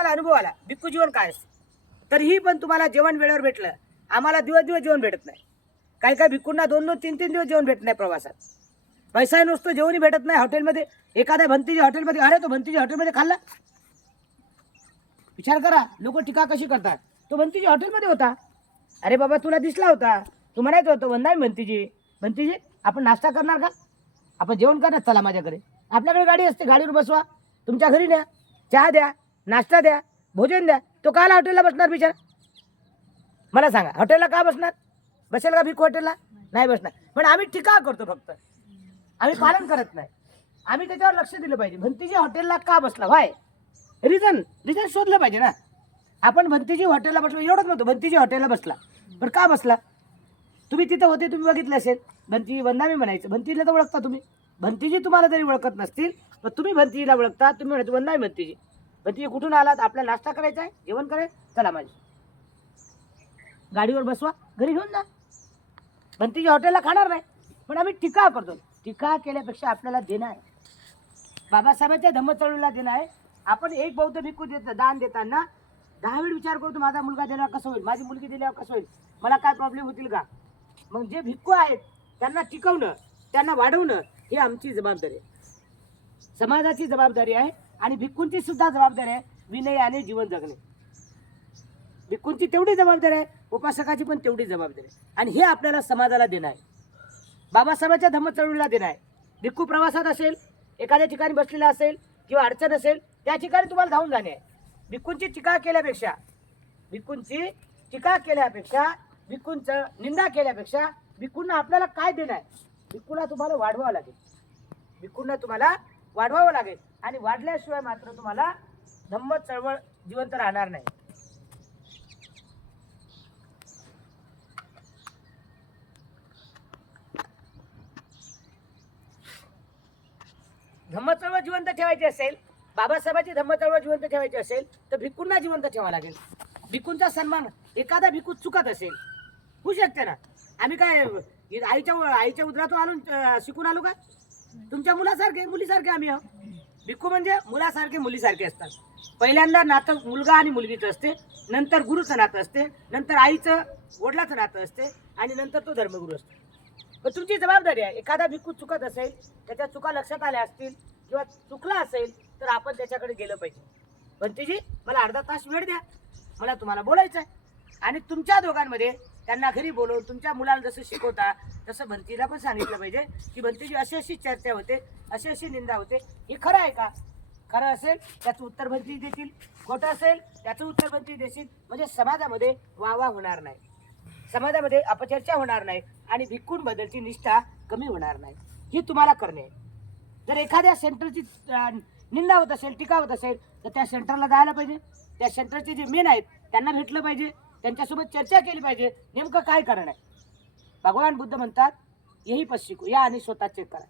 तुम्हाला अनुभव आला भिक्खू जीवन काय असतं. तरीही पण तुम्हाला जेवण वेळेवर भेटलं. आम्हाला दिवस दिवस जेवण भेटत नाही. काही काही भिक्खूंना 2-2 3-3 दिवस जेवण भेटत नाही प्रवासात. पैसा नसतो, जेवणही भेटत नाही. हॉटेलमध्ये एखाद्या भंतीच्या हॉटेलमध्ये, अरे तो भंतीच्या हॉटेलमध्ये खाल्ला. विचार करा लोक टीका कशी करतात. तो भंतीच्या हॉटेलमध्ये होता. अरे बाबा तुला दिसला होता, तू म्हणायचं होतं वंदाई भंतीजी भंतीजी आपण नाश्ता करणार का, आपण जेवण करणार, चला माझ्याकडे. आपल्याकडे गाडी असते, गाडीवर बसवा, तुमच्या घरी न्या, चहा द्या, नाश्ता द्या, भोजन द्या. तो काला हॉटेलला बसणार बिचारा, मला सांगा. हॉटेलला का बसणार, बसेल का भिक्खू हॉटेलला, नाही बसणार. पण आम्ही टीका करतो, फक्त आम्ही पालन करत नाही. आम्ही त्याच्यावर लक्ष दिलं पाहिजे. भंतीजी हॉटेलला का बसला, व्हाय रिझन शोधलं पाहिजे ना. आपण भंतीजी हॉटेलला बसलो एवढंच नव्हतं, भंतीजी हॉटेलला बसला पण का बसला. तुम्ही तिथं होते, तुम्ही बघितलं असेल. भंती वंदामी म्हणायचं, भंतीला तर ओळखता तुम्ही. भंतीजी तुम्हाला जरी ओळखत नसतील तर तुम्ही भंतीजीला ओळखता. तुम्ही म्हणायचं वंदामी भंतीजी. भंतीजी कुठून आलात, आपल्याला नाश्ता करायचा आहे, जेवण करायचं, चला माझी गाडीवर बसवा, घरी घेऊन जा. भंतीजी हॉटेलला खाणार नाही. पण आम्ही टीका करतो. टीका केल्यापेक्षा आपल्याला देणं आहे, बाबासाहेबांच्या धम्मचळवळीला देणं आहे. आपण एक बौद्ध भिक्खू दान देताना 10 वेळ विचार करतो, माझा मुलगा दिल्यावर कसं होईल, माझी मुलगी दिल्यावर कसं होईल, मला काय प्रॉब्लेम होतील का. मग जे भिक्खू आहेत त्यांना टिकवणं, त्यांना वाढवणं ही आमची जबाबदारी आहे, समाजाची जबाबदारी आहे. आणि भिक्खूंची सुद्धा जबाबदारी आहे विनयाने जीवन जगणे. भिक्खूंची तेवढी जबाबदारी आहे, उपासकाची पण तेवढी जबाबदारी आहे. आणि हे आपल्याला समाजाला देणं आहे, बाबासाहेबांच्या धम्मचळवळीला देणं आहे. भिक्खू प्रवासात असेल, एखाद्या ठिकाणी बसलेला असेल किंवा अडचण असेल, त्या ठिकाणी तुम्हाला धावून जाणे आहे. भिक्खूंची टीका केल्यापेक्षा, भिक्खूंचं निंदा केल्यापेक्षा भिक्खूंना आपल्याला काय देणं आहे. भिक्खूला तुम्हाला वाढवावं लागेल, भिक्खूंना तुम्हाला वाढवावं लागेल. आणि वाढल्याशिवाय मात्र तुम्हाला धम्म चळवळ जिवंत राहणार नाही. धम्म चळवळ जिवंत ठेवायची असेल, बाबासाहेबांची धम्म चळवळ जिवंत ठेवायची असेल तर भिक्खूंना जिवंत ठेवावं लागेल. भिक्खूंचा सन्मान, एखादा भिक्खू चुकत असेल, होऊ शकते ना. आम्ही काय आईच्या उदरातून आलो शिकून आलो का. तुमच्या मुलासारखे मुलीसारखे आम्ही आहोत. भिक्खू म्हणजे मुलासारखे मुलीसारखे असतात. पहिल्यांदा नातं मुलगा आणि मुलगीचं असते, नंतर गुरुचं नातं असते, नंतर आईचं वडिलाचं नातं असते, आणि नंतर तो धर्मगुरू असतो. पण तुमची जबाबदारी आहे, एखादा भिक्खू चुकत असेल, त्याच्या चुका लक्षात आल्या असतील किंवा चुकला असेल तर आपण त्याच्याकडे गेलं पाहिजे. भंतीजी मला अर्धा तास वेळ द्या, मला तुम्हाला बोलायचं आहे. आणि तुमच्या दोघांमध्ये त्यांना घरी बोलवून तुमच्या मुलाला जसं शिकवता तसं भंतीला पण सांगितलं पाहिजे की भंतीजी अशी अशी चर्चा होते, अशी अशी निंदा होते, हे खरं आहे का. खरं असेल त्याचं उत्तर भंती देतील, खोटं असेल त्याचं उत्तर भंती देतील. म्हणजे समाजामध्ये वावा होणार नाही, समाजामध्ये अपचर्चा होणार नाही, आणि भिक्खूंबद्दलची निष्ठा कमी होणार नाही. ही तुम्हाला करणे आहे. जर एखाद्या सेंटरची निंदा होत असेल, टीका होत असेल तर त्या सेंटरला जायला पाहिजे. त्या सेंटरचे जे मेन आहेत त्यांना भेटलं पाहिजे, त्यांच्यासोबत चर्चा केली पाहिजे, नेमकं काय कारण आहे. भगवान बुद्ध म्हणतात यही पद शिकू, या आणि स्वतः चेक करा.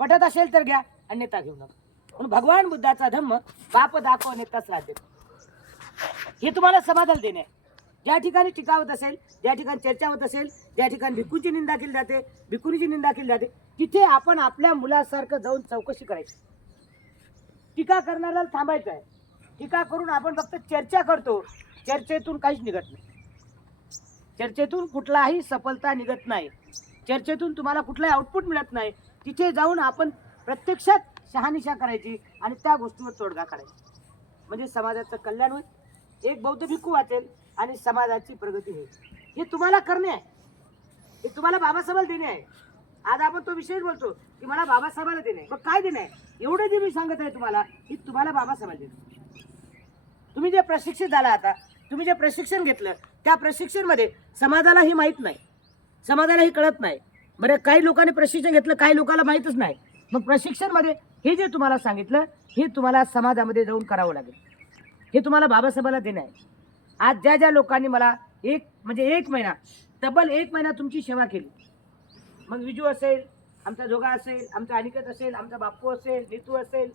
पटत असेल तर घ्या, अन्यथा घेऊ नका. म्हणून भगवान बुद्धाचा धम्म बाप दाखव नेताच राहते. हे तुम्हाला समाजाला देणे आहे. ज्या ठिकाणी टीका होत असेल, ज्या ठिकाणी चर्चा होत असेल, ज्या ठिकाणी भिक्खूंची निंदा केली जाते, भिक्खुनीची निंदा केली जाते, तिथे आपण आपल्या मुलासारखं जाऊन चौकशी करायची. टीका करणाऱ्याला थांबायचं आहे. टीका करून आपण फक्त चर्चा करतो, चर्चेतून काहीच निघत नाही. चर्चेतून कुठलाही सफलता निघत नाही, चर्चेतून तुम्हाला कुठलाही आउटपुट मिळत नाही. तिथे जाऊन आपण प्रत्यक्षात शहानिशा करायची आणि त्या गोष्टीवर तोडगा काढायचा, म्हणजे समाजाचं कल्याण होईल. एक बौद्ध भिक्खू वाचेल आणि समाजाची प्रगती होईल. हे तुम्हाला करणे आहे, हे तुम्हाला बाबासाहेबाला देणे आहे. आज आपण तो विषय बोलतो की मला बाबासाहेबाला देणे आहे. मग काय देणे आहे, एवढे जे मी सांगत आहे तुम्हाला की तुम्हाला बाबासाहेबाला देणे. तुम्ही जे प्रशिक्षित झाला, आता तुम्ही जे प्रशिक्षण घेतलं त्या प्रशिक्षणमध्ये समाजालाही माहीत नाही, समाजालाही कळत नाही. बरं, काही लोकांनी प्रशिक्षण घेतलं, काही लोकांना माहीतच नाही. मग प्रशिक्षणमध्ये हे जे तुम्हाला सांगितलं हे तुम्हाला समाजामध्ये जाऊन करावं लागेल. हे तुम्हाला बाबासाहेबाला देणं आहे. आज ज्या ज्या लोकांनी मला एक महिना, तब्बल 1 महिना तुमची सेवा केली, मग विजू असेल, आमचा जोगा असेल, आमचा अनिकेत असेल, आमचा बाप्पू असेल, नीतू असेल,